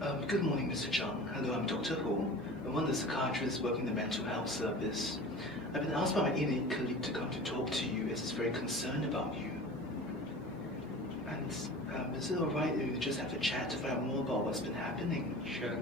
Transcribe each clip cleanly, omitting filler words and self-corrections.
Good morning, Mr. Chung. Hello, I'm Dr. Ho. I'm one of the psychiatrists working in the mental health service. I've been asked by my ENA colleague to come to talk to you as he's very concerned about you. And is it alright if we just have a chat to find out more about what's been happening? Sure.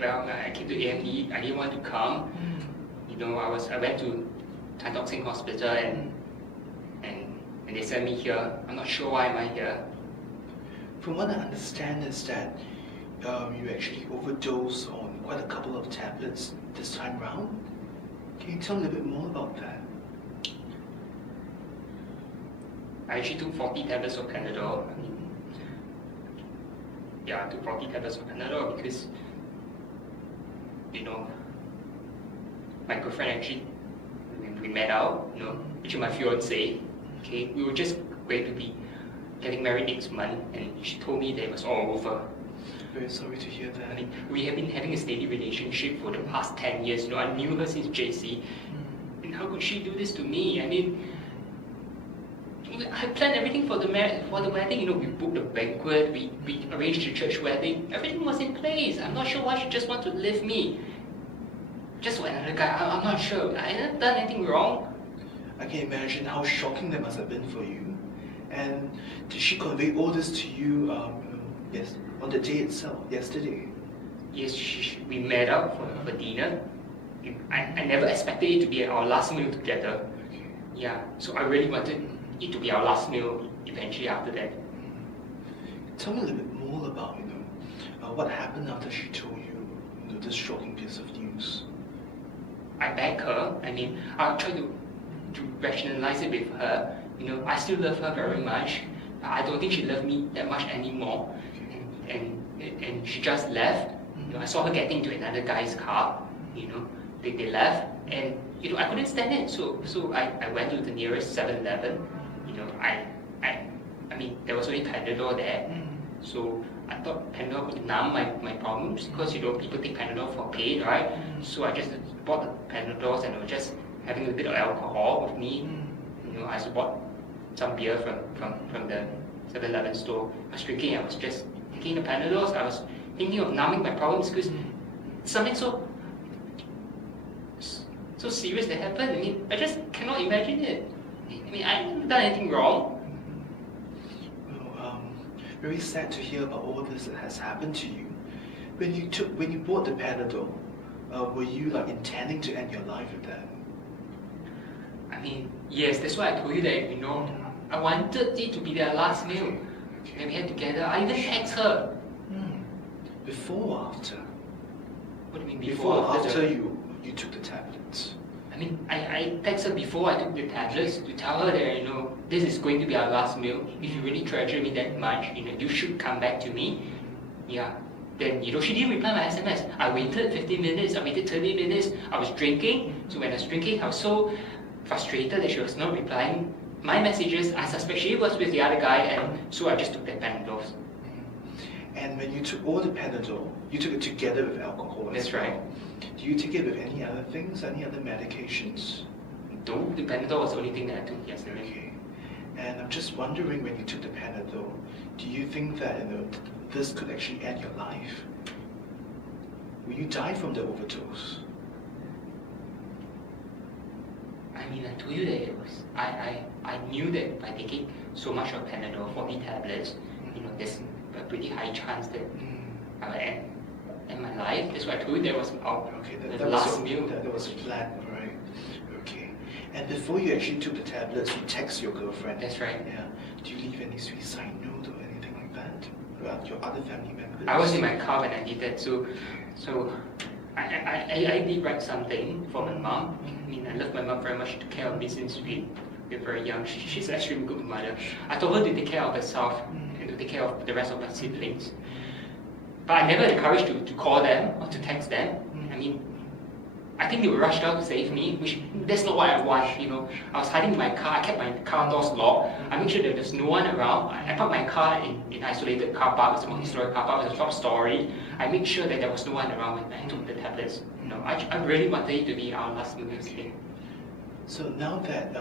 Well, I came to AME. I didn't want to come. You know, I went to Tan Tock Seng Hospital and they sent me here. I'm not sure why am I here. From what I understand is that you actually overdosed on quite a couple of tablets this time round. Can you tell me a bit more about that? I actually took 40 tablets of Panadol. I took 40 tablets of Panadol because, you know, my girlfriend actually, we met out, you know, which my fiance. Okay, we were just going to be getting married next month, and she told me that it was all over. Very sorry to hear that. I mean, we have been having a steady relationship for the past 10 years. You know, I knew her since JC. And how could she do this to me? I mean, I planned everything for the wedding. You know, we booked the banquet, we arranged the church wedding. Everything was in place. I'm not sure why she just wanted to leave me. Just for another guy. I'm not sure. I haven't done anything wrong. I can imagine how shocking that must have been for you. And did she convey all this to you yes, on the day itself, yesterday? Yes, we met up for dinner. I never expected it to be our last meal together. Yeah, so I really wanted it to be our last meal eventually after that. Tell me a little bit more about, what happened after she told you, this shocking piece of news. I begged her. I mean, I'll try to rationalize it with her. You know, I still love her very much, but I don't think she loved me that much anymore. And she just left. You know, I saw her getting into another guy's car. You know, they left, and you know, I couldn't stand it. So I went to the nearest 7-Eleven. You know, I mean, there was only Panadol there. So I thought Panadol would numb my problems because, you know, people take Panadol for pain, right? So I just bought the Panadols and I was just having a bit of alcohol with me. You know, I also bought some beer from the 7-Eleven store. I was drinking, I was just taking the Panadols. I was thinking of numbing my problems because something so serious that happened. I mean, I just cannot imagine it. I mean, I haven't done anything wrong. Well, very sad to hear about all this that has happened to you. When you bought the Panadol, were you intending to end your life with that? I mean, yes, that's why I told you that, you know, I wanted it to be their last meal. And we had together. I even text her. Before or after? What do you mean Before or after the... you took the tablets? I mean, I texted her before I took the tablets to tell her that, you know, this is going to be our last meal. If you really treasure me that much, you know, you should come back to me. Yeah. Then, you know, she didn't reply my SMS. I waited 15 minutes, I waited 30 minutes. I was drinking. So when I was drinking, I was so frustrated that she was not replying my messages. I suspect she was with the other guy, and so I just took that Panadol. And when you took all the Panadol, you took it together with alcohol as well. That's right. Do you take it with any other things, any other medications? No, the Panadol was the only thing that I took yesterday. Okay. And I'm just wondering, when you took the Panadol, do you think that this could actually end your life? Will you die from the overdose? I mean, I told you that it was. I knew that by taking so much of Panadol, 40 tablets, you know, there's a pretty high chance that I will end my life. That's why I told you that was our last meal. That was planned, right? Okay. And before you actually took the tablets, you text your girlfriend. That's right. Yeah. Do you leave any suicide note or anything like that about your other family members? I was in my car when I did that, so I did write something for my mom. I mean, I love my mom very much. She took care of me since we were very young. She's an extremely good mother. I told her to take care of herself and to take care of the rest of my siblings. But I never had the courage to call them or to text them. I mean, I think they were rushed out to save me, which that's not what I want, you know. I was hiding in my car, I kept my car doors locked. I made sure that there's no one around. I parked my car in isolated car park. It's a multi-story car park, it's a top story. I made sure that there was no one around when I took the tablets. You know, I really wanted it to be our last meal today. So now that,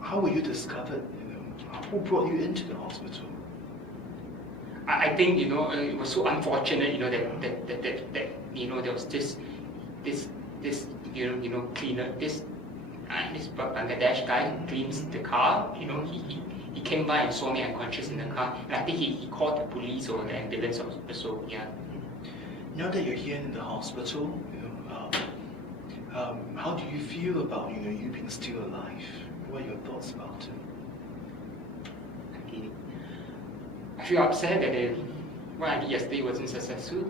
how were you discovered? Who brought you into the hospital? I think, you know, it was so unfortunate, you know, that you know, there was this you know, cleaner, this Bangladesh guy who cleans the car. You know, he came by and saw me unconscious in the car, and I think he called the police or the ambulance or so. Yeah. Now that you're here in the hospital, you know, how do you feel about, you know, you being still alive? What are your thoughts about it? I feel upset that what I did yesterday wasn't successful.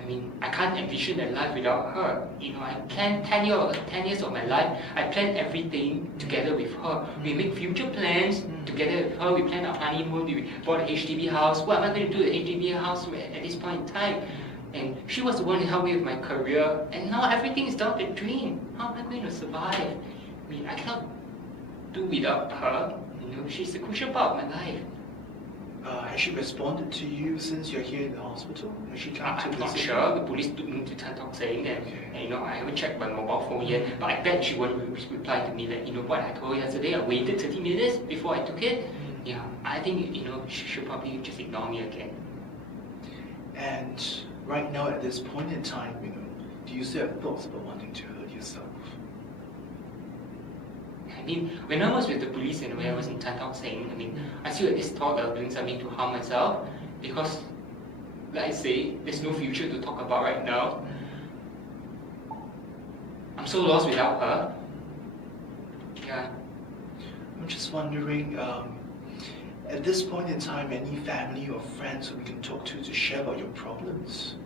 I mean, I can't envision a life without her. You know, I planned 10 years of my life. I planned everything together with her. We make future plans together with her. We planned our honeymoon. We bought a HDB house. What am I going to do with an HDB house at this point in time? And she was the one who helped me with my career. And now everything is down the drain. How am I going to survive? I mean, I cannot do without her. You know, she's a crucial part of my life. Has she responded to you since you're here in the hospital? Has she come to I'm not visit? sure. The police took me to Tan Tock Seng, and you know, I haven't checked my mobile phone yet. But I bet she won't reply to me that, you know, what I told her yesterday. I waited 30 minutes before I took it. Yeah, I think, you know, she should probably just ignore me again. And right now, at this point in time, you know, do you still have thoughts about wanting to hurt yourself? I mean, when I was with the police and when I was in Tan Tock Seng, I mean, I still had this thought of doing something to harm myself because, like I say, there's no future to talk about right now. I'm so lost without her. Yeah. I'm just wondering, at this point in time, any family or friends who we can talk to share about your problems?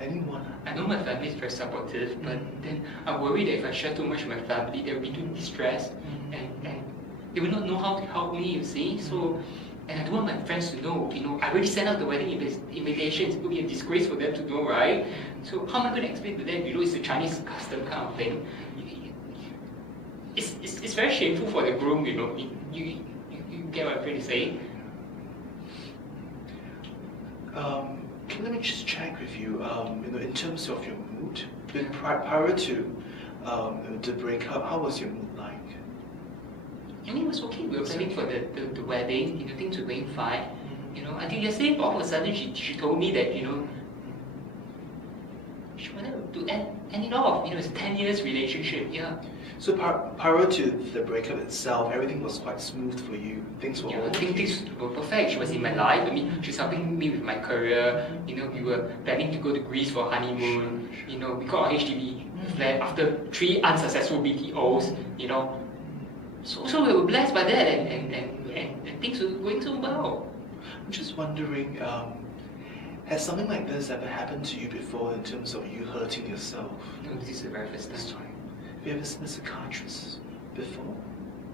Anyone? I know my family is very supportive, but then I worry that if I share too much with my family, they'll be too distressed, and they will not know how to help me, you see. So, and I don't want my friends to know, you know, I already sent out the wedding invitations. It would be a disgrace for them to know, right? So how am I going to explain to them, you know, it's a Chinese custom kind of thing? It's very shameful for the groom, you know. You get what I'm trying to say? Let me just check with you. You know, in terms of your mood, prior to the breakup, how was your mood like? I mean, it was okay. We were planning for the wedding. You know, things were going fine. You know, until yesterday, all of a sudden, she told me that, you know, she wanted to end it off. You know, it's a 10 years relationship. Yeah. So prior to the breakup itself, everything was quite smooth for you. Things were I think things were perfect. She was in my life. I mean, she's helping me with my career. You know, we were planning to go to Greece for honeymoon. You know, we got our HDB flat after 3 unsuccessful BTOs. You know, so we were blessed by that, and things were going so well. I'm just wondering, has something like this ever happened to you before in terms of you hurting yourself? No, this is the very first time. Have you ever seen a psychiatrist before?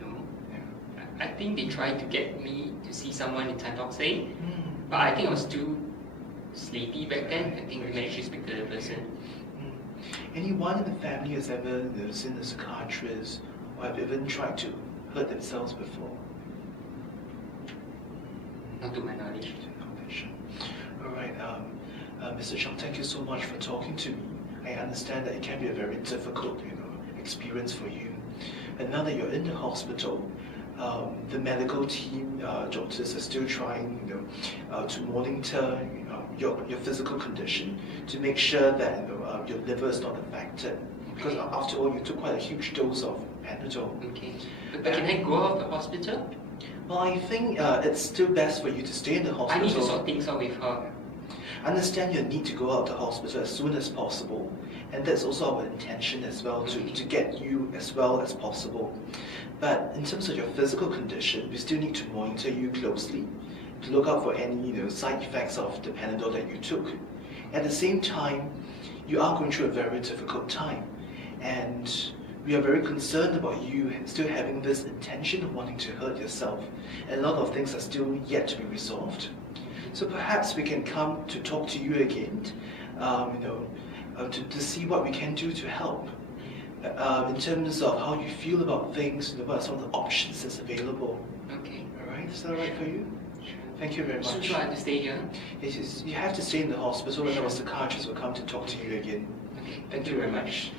No. Yeah. I think they tried to get me to see someone in Tan Tock Seng, but I think I was too sleepy back then. I think we managed to speak to the person. Anyone in the family has ever seen a psychiatrist or have even tried to hurt themselves before? Not to my knowledge. All right, Mr. Chung, thank you so much for talking to me. I understand that it can be a very difficult, you know, experience for you. And now that you're in the hospital, the medical team, doctors are still trying, you know, to monitor your physical condition to make sure that, you know, your liver is not affected. Because after all, you took quite a huge dose of Panadol. Okay. But can I go out of the hospital? Well, I think it's still best for you to stay in the hospital. I need to sort things out with her. I understand your need to go out of the hospital as soon as possible, and that's also our intention as well, to get you as well as possible. But in terms of your physical condition, we still need to monitor you closely to look out for any, you know, side effects of the Panadol that you took. At the same time, you are going through a very difficult time, and we are very concerned about you still having this intention of wanting to hurt yourself, and a lot of things are still yet to be resolved. So perhaps we can come to talk to you again, you know, to see what we can do to help. In terms of how you feel about things, you know, what are some of the options that's available. Okay. All right, is that all right for you? Thank you very much. So I have to stay here? You have to stay in the hospital, and our psychiatrist will come to talk to you again. Okay. Thank you very much.